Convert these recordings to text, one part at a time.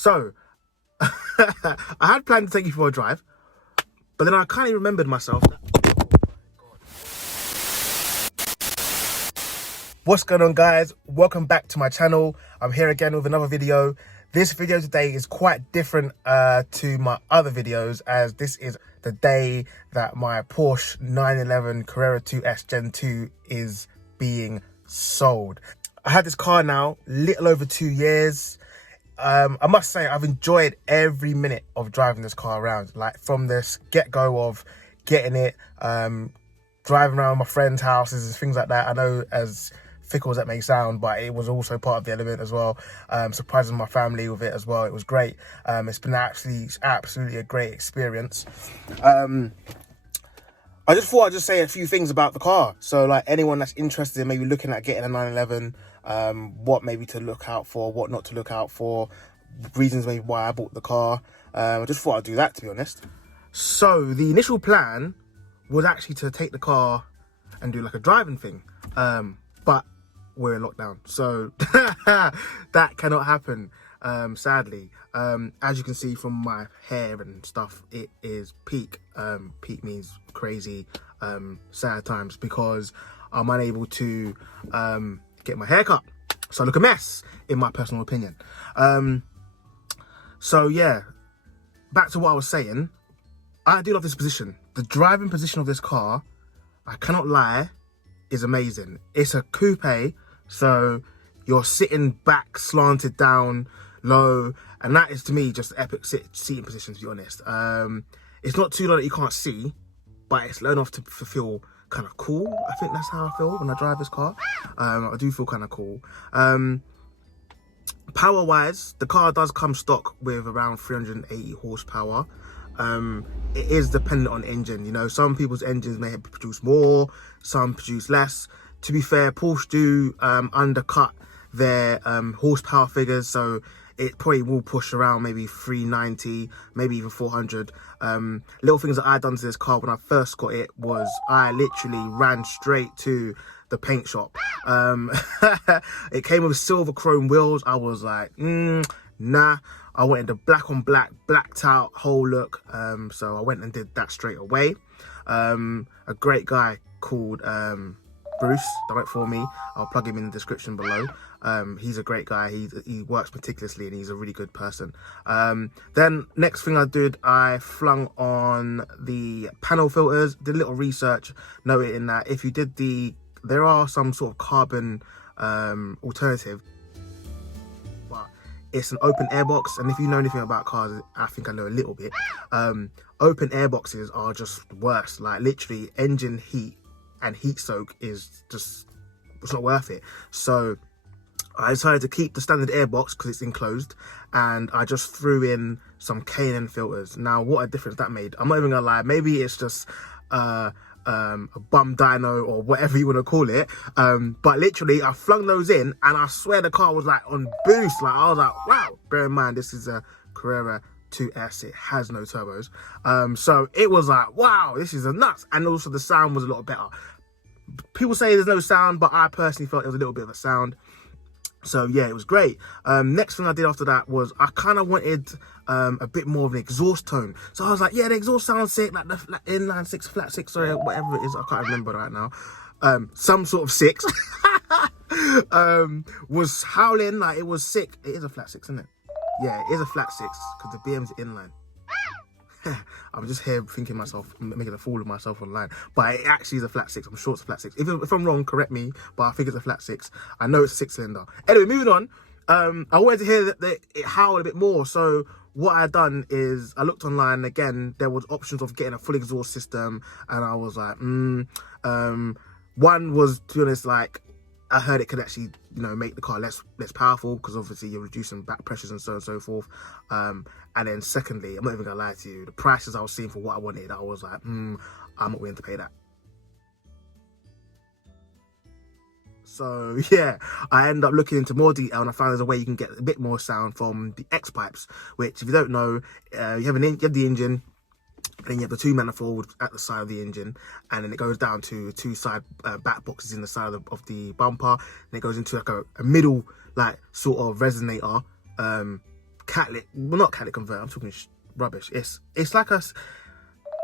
So, I had planned to take you for a drive, but then I kind of remembered myself that... What's going on, guys? Welcome back to my channel. I'm here again with another video. This video today is quite different to my other videos, as this is the day that my Porsche 911 Carrera 2S Gen 2 is being sold. I had this car now little over 2 years. I must say I've enjoyed every minute of driving this car around, like from this get-go of getting it, driving around my friends' houses and things like that. I know as fickle as that may sound, but it was also part of the element as well. Surprising my family with it as well. It was great. It's been absolutely a great experience. I just thought I'd just say a few things about the car. So like anyone that's interested in maybe looking at getting a 911, what maybe to look out for, what not to look out for, reasons maybe why I bought the car. I just thought I'd do that, to be honest. So the initial plan was actually to take the car and do like a driving thing. But we're in lockdown, so that cannot happen, sadly. As you can see from my hair and stuff, it is peak. Peak means crazy, sad times, because I'm unable to get my hair cut. So I look a mess, in my personal opinion. So yeah, back to what I was saying. I do love this position. The driving position of this car, I cannot lie, is amazing. It's a coupe, so you're sitting back, slanted down, low, and that is to me just epic seating position, to be honest. It's not too low that you can't see, but it's low enough to feel kind of cool. I think that's how I feel when I drive this car. I do feel kind of cool. Power wise, the car does come stock with around 380 horsepower. It is dependent on engine. You know, some people's engines may produce more, some produce less. To be fair, Porsche do undercut their horsepower figures, so it probably will push around maybe 390, maybe even 400. Little things that I done to this car when I first got it was I literally ran straight to the paint shop. It came with silver chrome wheels. I was like, nah. I wanted the black on black, blacked out whole look. So I went and did that straight away. A great guy called Bruce done it for me. I'll plug him in the description below. He's a great guy. He works meticulously and he's a really good person. Then next thing I did, I flung on the panel filters, did a little research, noting that if you did there are some sort of carbon alternative, but it's an open air box. And if you know anything about cars, I think I know a little bit. Open air boxes are just worse. Like literally engine heat and heat soak is just, it's not worth it. So I decided to keep the standard air box because it's enclosed, and I just threw in some K&N filters. Now what a difference that made. I'm not even gonna lie, maybe it's just a bum dyno or whatever you want to call it, but literally I flung those in and I swear the car was like on boost. Like I was like, wow. Bear in mind this is a Carrera 2S, it has no turbos, so it was like, wow, this is a nuts. And also the sound was a lot better. People say there's no sound, but I personally felt it was a little bit of a sound. So yeah, it was great. Next thing I did after that was I kind of wanted a bit more of an exhaust tone. So I was like, yeah, the exhaust sounds sick, like the inline six, flat six, or whatever it is. I can't remember right now. Some sort of six was howling like it was sick. It is a flat six, isn't it? Yeah, it is a flat six because the BM's inline. I'm just here thinking myself, making a fool of myself online, but it actually is a flat six. I'm sure it's a flat six. If I'm wrong, correct me, but I think it's a flat six. I know it's a 6-cylinder. Anyway, moving on. I wanted to hear that it howled a bit more. So what I done is I looked online again. There was options of getting a full exhaust system, and I was like, one was, to be honest, like I heard it could actually, you know, make the car less powerful because obviously you're reducing back pressures and so on and so forth. And then secondly, I'm not even gonna lie to you, the prices I was seeing for what I wanted, I was like, I'm not willing to pay that. So yeah, I ended up looking into more detail and I found there's a way you can get a bit more sound from the X pipes, which if you don't know, you have the engine, and then you have the two manifolds at the side of the engine, and then it goes down to two side back boxes in the side of the bumper, and it goes into like a middle, like sort of resonator catalytic, well, not catalytic converter, I'm talking rubbish. It's like a,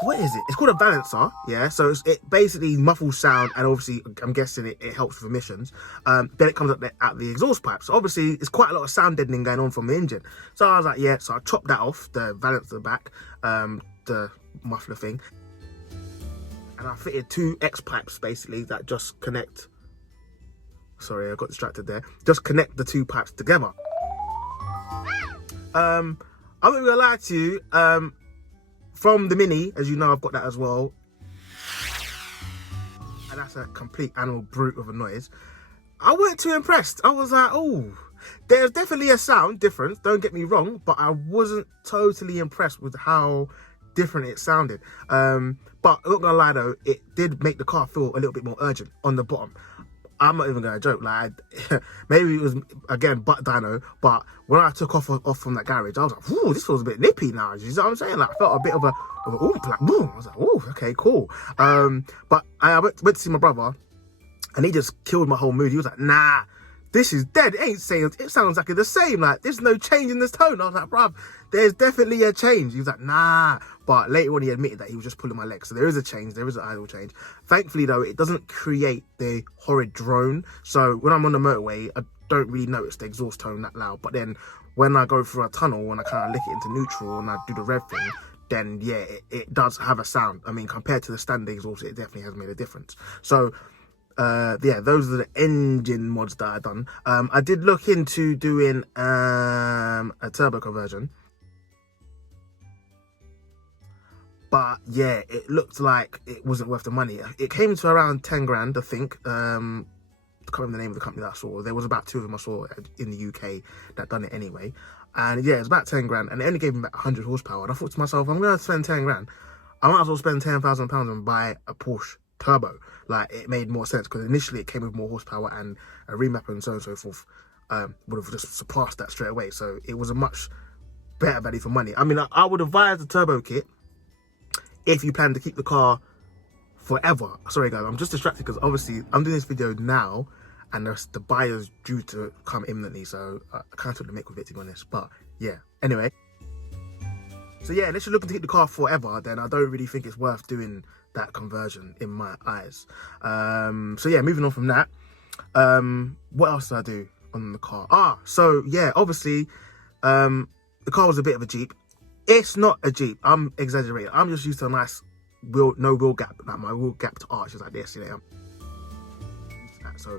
what is it? It's called a balancer, yeah? So it basically muffles sound, and obviously, I'm guessing it helps with emissions. Then it comes up out the exhaust pipe. So obviously, it's quite a lot of sound deadening going on from the engine. So I was like, yeah, so I chopped that off, the balancer back, the muffler thing. And I fitted 2 X pipes, basically, that just connect. Sorry, I got distracted there. Just connect the 2 pipes together. I'm not gonna lie to you, from the Mini, as you know, I've got that as well. And that's a complete animal brute of a noise. I weren't too impressed. I was like, oh, there's definitely a sound difference, don't get me wrong, but I wasn't totally impressed with how different it sounded. But I'm not gonna lie though, it did make the car feel a little bit more urgent on the bottom. I'm not even gonna joke, like, maybe it was, again, butt dyno, but when I took off from that garage, I was like, ooh, this feels a bit nippy now, you know what I'm saying? Like, I felt a bit of a oomph, like, boom. I was like, ooh, okay, cool. But I went to see my brother, and he just killed my whole mood. He was like, nah, this is dead. It ain't saying, it sounds like it's the same. Like, there's no change in this tone. I was like, bruv, there's definitely a change. He was like, nah. But later on, he admitted that he was just pulling my leg. So there is a change. There is an idle change. Thankfully, though, it doesn't create the horrid drone. So when I'm on the motorway, I don't really notice the exhaust tone that loud. But then when I go through a tunnel and I kind of lick it into neutral and I do the rev thing, then yeah, it does have a sound. I mean, compared to the standard exhaust, it definitely has made a difference. So yeah, those are the engine mods that I've done. I did look into doing a turbo conversion, but yeah, it looked like it wasn't worth the money. It came to around 10 grand, I think. I can't remember the name of the company that I saw. There was about 2 of them I saw in the UK that done it anyway. And yeah, it's about 10 grand, and it only gave me about 100 horsepower. And I thought to myself, I'm going to spend 10 grand. I might as well spend £10,000 and buy a Porsche turbo. Like, it made more sense, because initially it came with more horsepower, and a remap and so on and so forth would have just surpassed that straight away. So it was a much better value for money. I mean, I would advise the turbo kit if you plan to keep the car forever. Sorry guys, I'm just distracted because obviously I'm doing this video now and the buyer's due to come imminently, so I kind of took the mick with it, to be honest. But yeah, anyway, so yeah, unless you're looking to keep the car forever, then I don't really think it's worth doing that conversion in my eyes. So yeah, moving on from that, what else did I do on the car? So yeah, obviously the car was a bit of a Jeep. It's not a Jeep, I'm exaggerating. I'm just used to a nice wheel, no wheel gap, like my wheel gap to arch is like this, you know. So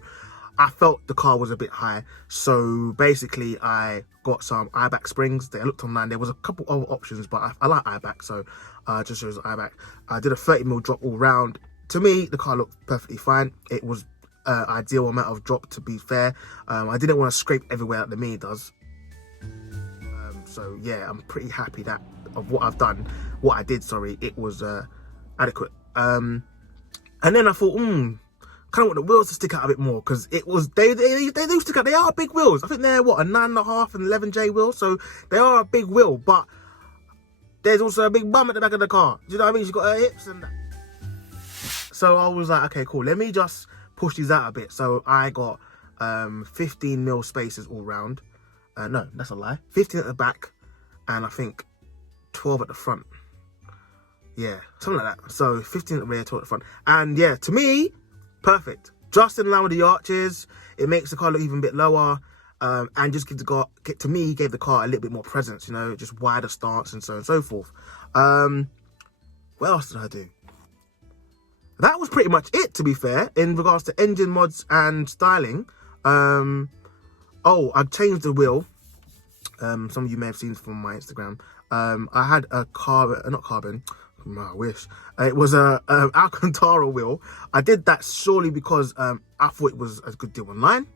I felt the car was a bit high, so basically I got some IBAC springs. I looked online, there was a couple other options, but I like IBAC, so I just chose IBAC. I did a 30mm drop all round. To me, the car looked perfectly fine. It was ideal amount of drop, to be fair. I didn't want to scrape everywhere like the Mini does. So yeah, I'm pretty happy that of what I've done, what I did, sorry, it was adequate. And then I thought, kind of want the wheels to stick out a bit more, because it was, they do stick out. They are big wheels. I think they're what, a 9.5 and 11J wheel, so they are a big wheel, but there's also a big bum at the back of the car. Do you know what I mean? She's got her hips and that. So I was like, okay, cool, let me just push these out a bit. So I got 15mm spaces all round. No, that's a lie. 15 at the back, and I think 12 at the front. Yeah, something like that. So 15 at the rear, 12 at the front. And yeah, to me, perfect. Just in line with the arches. It makes the car look even a bit lower, and just give the car, to me, gave the car a little bit more presence, you know, just wider stance and so on and so forth. What else did I do? That was pretty much it, to be fair, in regards to engine mods and styling. Oh, I changed the wheel. Some of you may have seen from my Instagram. I had a carbon, not carbon, I wish. It was a Alcantara wheel. I did that solely because I thought it was a good deal online.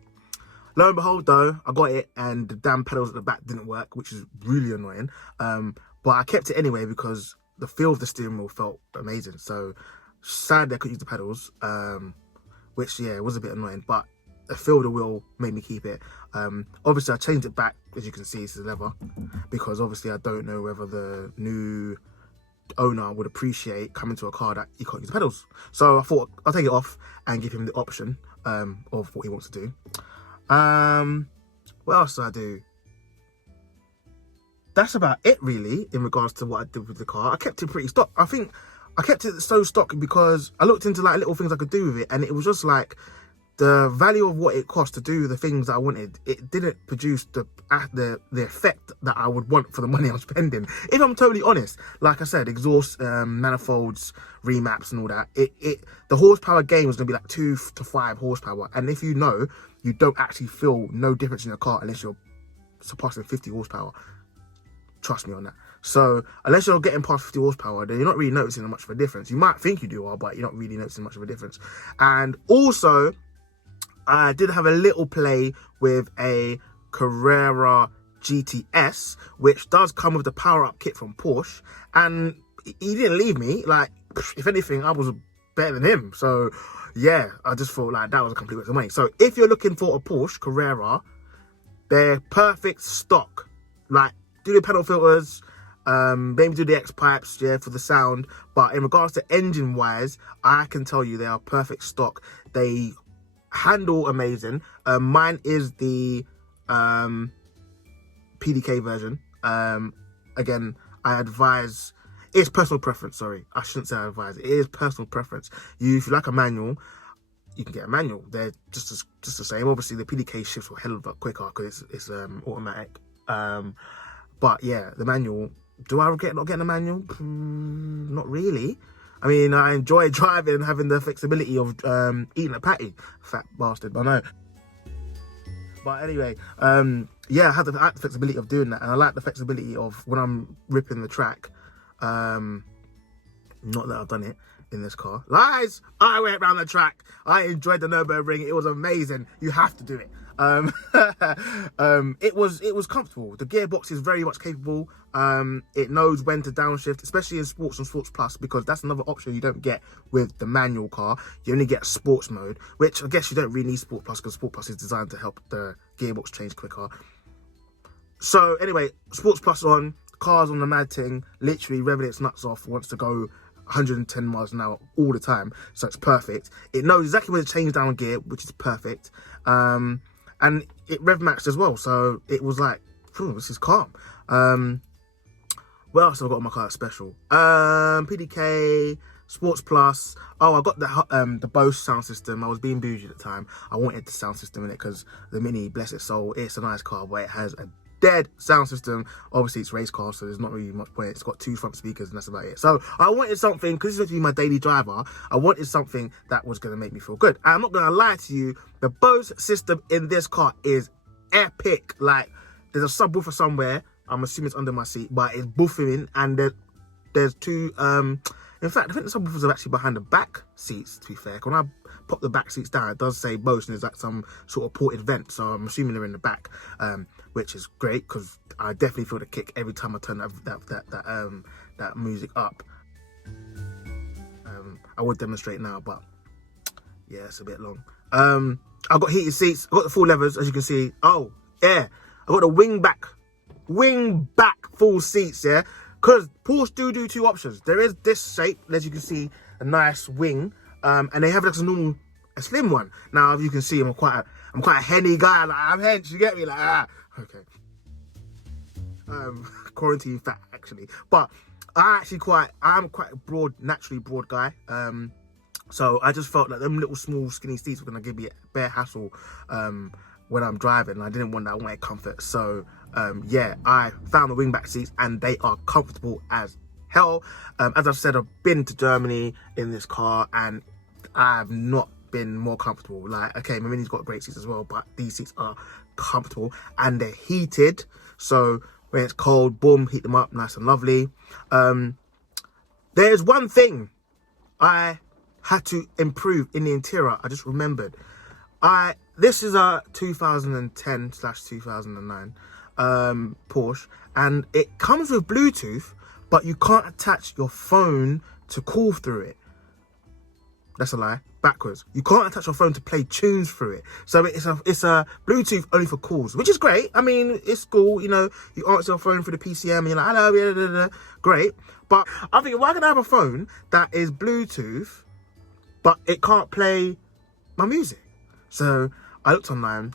Lo and behold, though, I got it and the damn pedals at the back didn't work, which is really annoying. But I kept it anyway because the feel of the steering wheel felt amazing. So sadly I couldn't use the pedals, which yeah, was a bit annoying, but the feel of the wheel made me keep it. Obviously I changed it back, as you can see, it's leather, because obviously I don't know whether the new owner would appreciate coming to a car that you can't use the pedals. So I thought I'll take it off and give him the option of what he wants to do. What else did I do? Oh, that's about it really in regards to what I did with the car. I kept it pretty stock. I think I kept it so stock because I looked into like little things I could do with it, and it was just like the value of what it cost to do the things I wanted. It didn't produce the effect that I would want for the money I'm spending. If I'm totally honest, like I said, exhaust, manifolds, remaps, and all that. The horsepower gain was gonna be like 2 to 5 horsepower, and if you know, you don't actually feel no difference in your car unless you're surpassing 50 horsepower. Trust me on that. So unless you're getting past 50 horsepower, then you're not really noticing much of a difference. You might think you are, but you're not really noticing much of a difference. And also, I did have a little play with a Carrera GTS, which does come with the power-up kit from Porsche. And he didn't leave me. Like, if anything, I was better than him. So, yeah, I just thought like that was a complete waste of money. So if you're looking for a Porsche Carrera, they're perfect stock. Like, do the pedal filters, maybe do the X pipes, yeah, for the sound. But in regards to engine wise, I can tell you they are perfect stock. They handle amazing. Mine is the PDK version. Again, I advise, it's personal preference. Sorry, I shouldn't say I advise. It is personal preference. If you like a manual, you can get a manual. They're just the same. Obviously, the PDK shifts a hell of a lot quicker because it's automatic. But yeah, the manual. Do I regret not getting a manual? Not really. I mean, I enjoy driving and having the flexibility of eating a patty. Fat bastard, I know. But anyway, yeah, I have the flexibility of doing that. And I like the flexibility of when I'm ripping the track. Not that I've done it in this car. Lies! I went around the track. I enjoyed the Nürburgring. It was amazing. You have to do it. It was comfortable. The gearbox is very much capable. It knows when to downshift, especially in sports and sports plus, because that's another option you don't get with the manual car. You only get sports mode, which I guess you don't really need sport plus because sport plus is designed to help the gearbox change quicker. So anyway, sports plus on, car's on the mad thing, literally revving its nuts off, wants to go 110 miles an hour all the time, so it's perfect. It knows exactly when to change down gear, which is perfect. And it rev maxed as well, so it was like, this is calm. What else have I got on my car special? PDK, Sports Plus. Oh, I got the Bose sound system. I was being bougie at the time. I wanted the sound system in it because the Mini, bless its soul, it's a nice car, but it has a dead sound system. Obviously, it's race car, so there's not really much point. It's got 2 front speakers, and that's about it. So I wanted something, because it's going to be my daily driver, I wanted something that was going to make me feel good. And I'm not going to lie to you, the Bose system in this car is epic. Like, there's a subwoofer somewhere. I'm assuming it's under my seat, but it's buffering, and there's 2, in fact, I think the subwoofers are actually behind the back seats, to be fair. When I pop the back seats down, it does say Bose, and there's like some sort of ported vent, so I'm assuming they're in the back, which is great, because I definitely feel the kick every time I turn that music up. I would demonstrate now, but yeah, it's a bit long. I've got heated seats, I've got the full levers, as you can see. Oh, yeah, I've got the wing back full seats, yeah, because Porsche do 2 options. There is this shape, as you can see, a nice wing, and they have like a slim one. Now, as you can see, I'm quite a henny guy. Like, I'm hench, you get me? Like, okay. Quarantine fat actually, but I'm quite a broad, naturally broad guy. So I just felt like them little small skinny seats were gonna give me a bare hassle when I'm driving. I didn't want that. I wanted comfort. So yeah, I found the wingback seats, and they are comfortable as hell. As I've said, I've been to Germany in this car, and I've not been more comfortable. Like, okay, my Mini's got great seats as well, but these seats are comfortable, and they're heated. So when it's cold, boom, heat them up, nice and lovely. There's one thing I had to improve in the interior. I just remembered. This is a 2010/2009 Porsche, and it comes with Bluetooth, but you can't attach your phone to call through it. That's a lie. Backwards. You can't attach your phone to play tunes through it. So it's a Bluetooth only for calls, which is great. I mean, it's cool. You know, you answer your phone through the PCM and you're like, hello, blah, blah, blah. Great. But I think, why can I have a phone that is Bluetooth, but it can't play my music? So I looked online,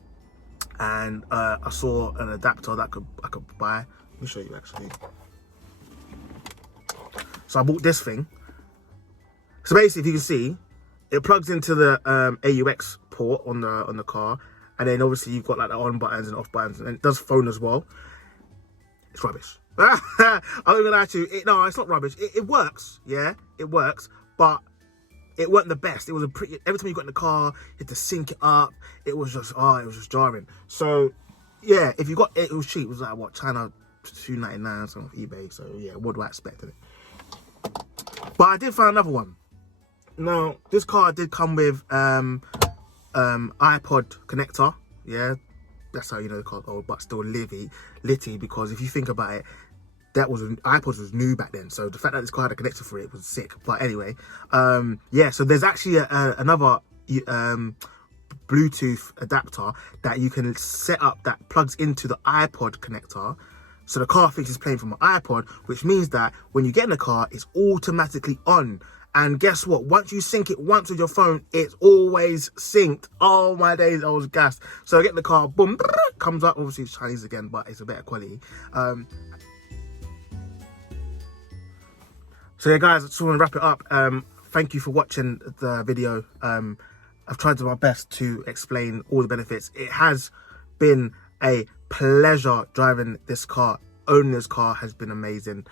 and I saw an adapter that I could buy Let me show you actually. So I bought this thing. So basically, if you can see, it plugs into the AUX port on the car, and then obviously you've got like the on buttons and off buttons, and it does phone as well. It's rubbish. I'm not gonna lie to you. No, it's not rubbish. It works, yeah, it works, but it wasn't the best. It was a pretty. Every time you got in the car, you had to sync it up. It was just jarring. So yeah, if you got it, it was cheap. It was like what, China $2.99 on eBay. So yeah, what do I expect of it? But I did find another one. Now this car did come with iPod connector. Yeah, that's how you know the car's old, but still litty. Because if you think about it, iPods was new back then, so the fact that this car had a connector for it was sick. But anyway, yeah, so there's actually another Bluetooth adapter that you can set up that plugs into the iPod connector, so the car thinks it's playing from an iPod, which means that when you get in the car, it's automatically on. And guess what? Once you sync it once with your phone, it's always synced. Oh my days, I was gassed. So I get in the car, boom, comes up. Obviously it's Chinese again, but it's a better quality. So yeah, guys, I just want to wrap it up. Thank you for watching the video. I've tried to do my best to explain all the benefits. It has been a pleasure driving this car. Owning this car has been amazing.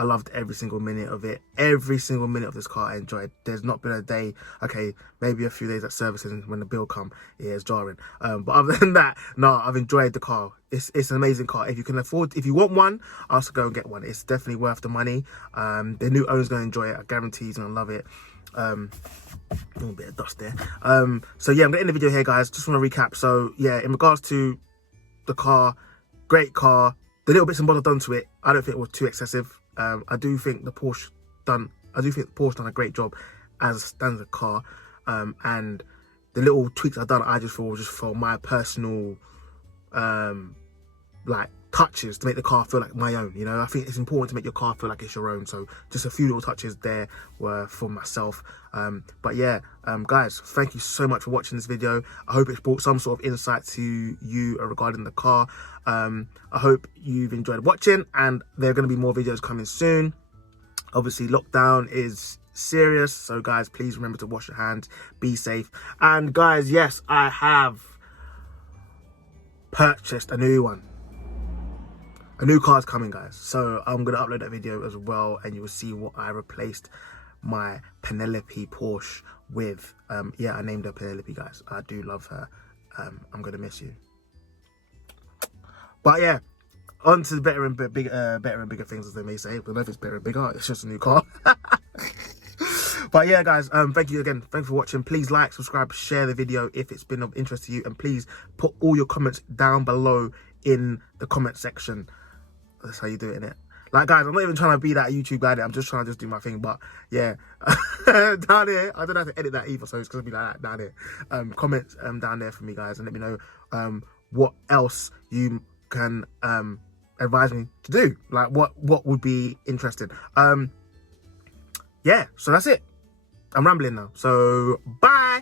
I loved every single minute of it. Every single minute of this car I enjoyed. There's not been a day, okay, maybe a few days at servicing when the bill come, yeah, it's jarring. But other than that, no, I've enjoyed the car. It's an amazing car. If you can afford, if you want one, I'll go and get one. It's definitely worth the money. The new owner's gonna enjoy it. I guarantee he's gonna love it. A little bit of dust there. So yeah, I'm gonna end the video here, guys. Just want to recap. So yeah, in regards to the car, great car. The little bits and bobs I've done to it, I don't think it was too excessive. I do think the Porsche done a great job as a standard car, and the little tweaks I've done, I just thought was just for my personal like touches to make the car feel like my own. You know, I think it's important to make your car feel like it's your own. So just a few little touches there were for myself. But yeah, guys, thank you so much for watching this video. I hope it's brought some sort of insight to you regarding the car. I hope you've enjoyed watching, and there are going to be more videos coming soon. Obviously, lockdown is serious, so guys, please remember to wash your hands, be safe. And guys, yes, I have purchased a new one. A new car's coming, guys, so I'm gonna upload that video as well, and you will see what I replaced my Penelope Porsche with. Yeah, I named her Penelope, guys. I do love her. I'm gonna miss you. But yeah, on to the better and bigger things, as they may say. I don't know if it's better and bigger, it's just a new car. But yeah, guys, thank you again. Thanks for watching. Please like, subscribe, share the video if it's been of interest to you, and please put all your comments down below in the comment section. That's how you do it, innit? Like, guys, I'm not even trying to be that YouTube guy. I'm just trying to do my thing. But yeah, down here, I don't have to edit that either, so it's gonna be like that down here. Comment down there for me, guys, and let me know what else you can advise me to do. Like, what would be interesting. Yeah, so that's it. I'm rambling now, so bye.